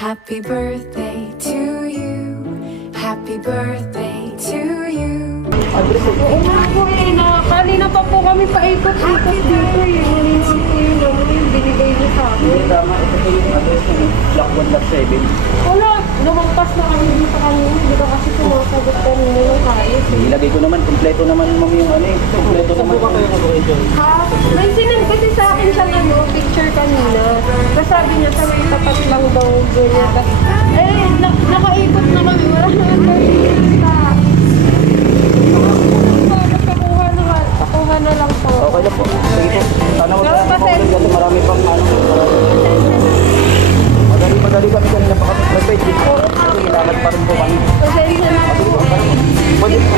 Happy birthday to you. Happy birthday to you. Oo nga po eh, kanina pa po kami paikot-ikot dito eh. Kanina po yung binigay niyo sa akin. Hindi tama, ito po yung address ng Block 1, Block 7. Wala, lumampas na kami dito kanina. Hindi ka kasi sumasagot kanina yung kayos eh. Ilagay ko naman, kompleto naman ma'am yung ano eh. Kompleto naman. Saan po kayo mag-enjoy? Ha? May sinend kasi sa akin siya picture kanina. Kasi sabi niya sa may tapat lang daw ganyan. Eh, nakaikot na kami. Wala naman basta. Pakuha na lang po. Okay lang po. Sige po. Sana wag Pero na kasi- po kasi marami pang ano. Madali kami kanina pa kami prepare dito. Kasi ilalad pa rin po kami. Pasensya na po. Pwede po.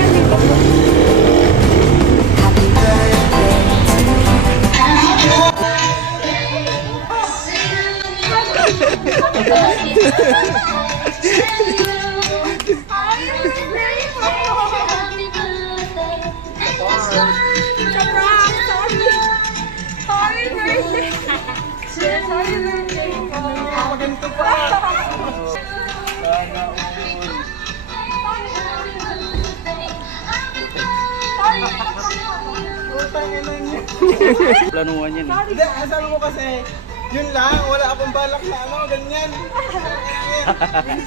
Planuhan yan eh. Hindi, sabi mo kasi, yun lang, wala akong balak na ano, ganyan.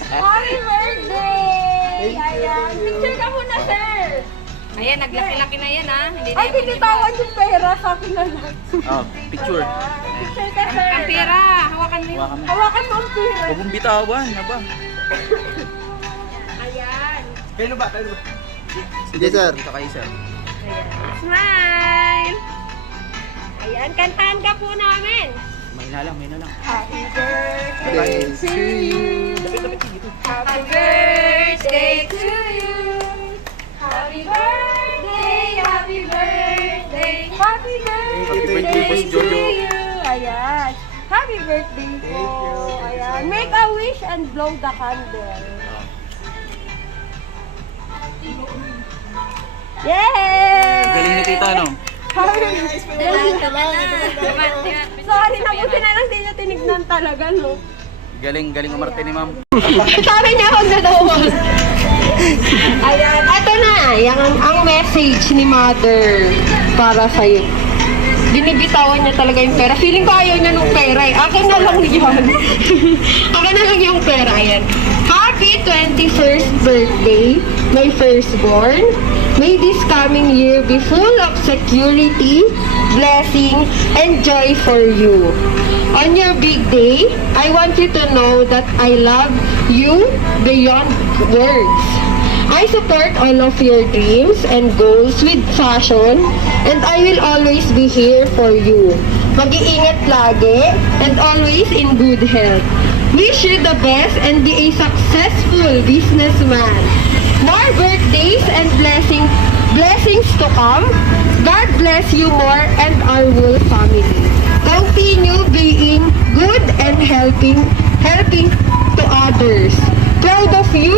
Happy birthday! Ayan, picture ka muna, sir! Ayan, naglaki-laki na yan, ha? Hindi na Ay, yan tinitawan yung pera sa akin na lang. Ah, picture. Picture ka, sir! ang pera. Hawakan mo yun. Hawakan mo. Hawakan mo ang pera. Huwag mong bitawan, aba. Ayan. Kayo ba? Kayo ba? Sige sir. Dito kayo sir. Smile! Ayan, kantahan ka po namin. May na lang, may na lang. Happy birthday to you. Happy birthday to you. Happy birthday, happy birthday, happy birthday Boss to Jojo. you. Ayan. Happy birthday po. Ayan. Make a wish and blow the candle. Yay! Galing ni tita, no? Sorry na buti na lang di niya tinignan talaga, no? Galing umarte ni ma'am. Sabi niya ako na daw. Ayan, eto na. Ang message ni mother para sa'yo. Binibitawan niya talaga yung pera. Feeling ko ayaw niya ng pera eh. Akin na lang yun. Akin na lang yung pera. Ayan. Happy 21st birthday, my firstborn. May this coming year be full of security, blessing, and joy for you. On your big day, I want you to know that I love you beyond words. I support all of your dreams and goals with passion, and I will always be here for you. Mag-iingat lagi and always in good health. Wish you the best and be a successful businessman. More birthdays and blessings to come. God bless you more and our whole family. Continue being good and helping to others. Proud of you,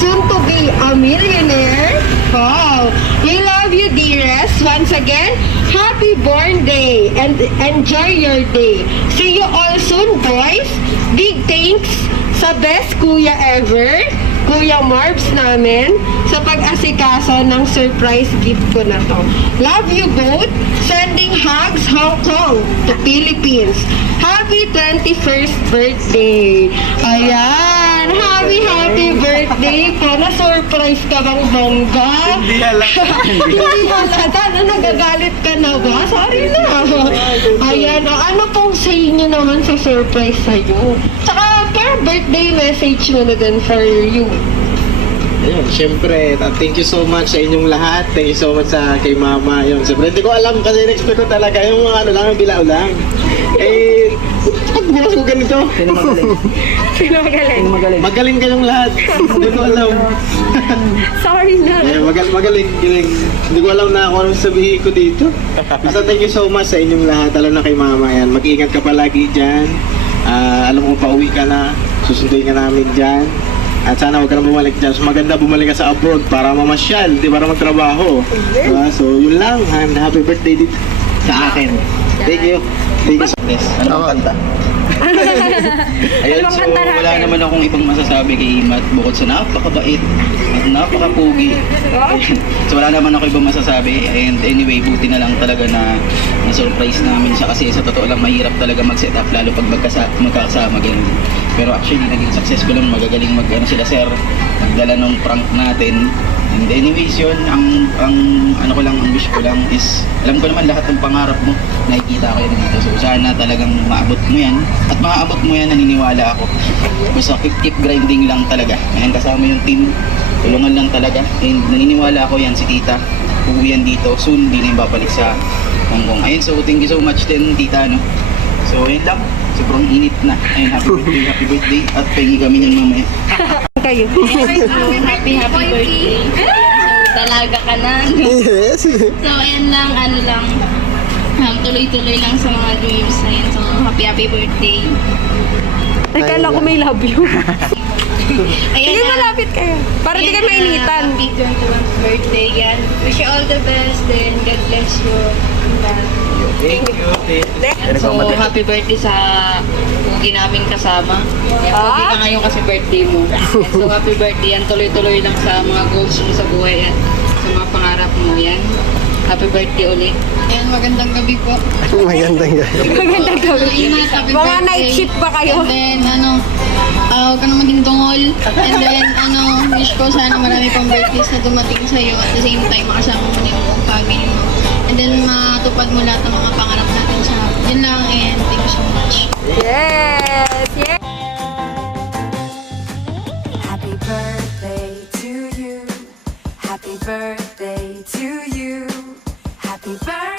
soon to be a millionaire. Wow! We love you, dearest. Once again, happy born day and enjoy your day. See you all soon, boys. Big thanks sa best kuya ever, Kuya Marbs namin, sa pag-asikaso ng surprise gift ko na to. Love you both. Sending hugs Hong Kong to Philippines. Happy 21st birthday. Ayan. Happy birthday po. Na-surprise ka bang bongga? Hindi halata. Hindi halata. Na nagagalit ka na ba? Sorry na. Ayan. Ano pong say nyo naman sa surprise sa'yo? Tsaka, parang birthday message mo na din for you. Ayun, syempre, thank you so much sa inyong lahat. Thank you so much sa kay mama. Yun, syempre, hindi ko alam kasi in-expect ko talaga yung mga ano lang, bilao lang. Eh, pagbukas ko ganito. Sino magaling? Sino magaling? Sino magaling? Magaling kayong lahat. Hindi ko alam. Sorry na. Eh, magaling. Hindi ko alam na ako anong sabihin ko dito. Basta thank you so much sa inyong lahat. Alam na kay mama yan. Mag-ingat ka palagi dyan. Alam mo, pauwi ka na. Susunduin ka namin dyan. At sana huwag ka na bumalik dyan. So maganda bumalik ka sa abroad para mamasyal, di para magtrabaho. Diba? So yun lang. And happy birthday dito sa akin. Thank you. Thank you so much. Ano ang kanta? Ano Ayun, Dalawang so kanta natin. wala naman akong ibang masasabi kay Imat bukod sa napakabait at napakapugi. Ayun. So wala naman ako ibang masasabi. And anyway, buti na lang talaga na na-surprise namin siya kasi sa totoo lang mahirap talaga mag-set up lalo pag magkakasama ganun. Pero actually naging successful lang, magagaling sila sir, magdala ng prank natin. And anyways yun, ang ano ko lang, ang wish ko lang is, alam ko naman lahat ng pangarap mo, nakikita ko yan dito. So sana talagang maabot mo yan, at maaabot mo yan, naniniwala ako. Basta keep grinding lang talaga. Ngayon kasama yung team, tulungan lang talaga. And naniniwala ako yan si tita, uuwi yan dito, soon, hindi na yung babalik sa Hong Kong. Ayun, so thank you so much din tita, no? So yun lang, sobrang init na. Ayun, happy birthday, at pahingi kami niyan mamaya. Kayo. Happy birthday. So, dalaga ka na. Yes. So, ayan lang, tuloy-tuloy lang sa mga dreams na yun. So, happy birthday. Teka lang ko may love you. Ayan Sige, malapit kayo. Para di kayo mainitan. Happy 21st birthday, yan. Wish you all the best, then God bless you. Thank you. So, happy birthday sa pugi namin kasama. Pugi ka ngayon kasi birthday mo. So, happy birthday yan. Tuloy-tuloy lang sa mga goals mo sa buhay at sa mga pangarap mo yan. Happy birthday ulit. Ayan, magandang gabi po. Magandang gabi. Magandang gabi. Ingat, happy Mga birthday. night shift ba kayo? And then, huwag ka naman din tungol. And then, wish ko sana marami pang birthdays na dumating sa'yo. At the same time, makasama mo na yung buong family mo. And then, matupad mo lahat ng mga pangarap natin sa yun lang, and thank you so much. Yes! Yes! Happy birthday to you. Happy birthday to you. Happy birthday.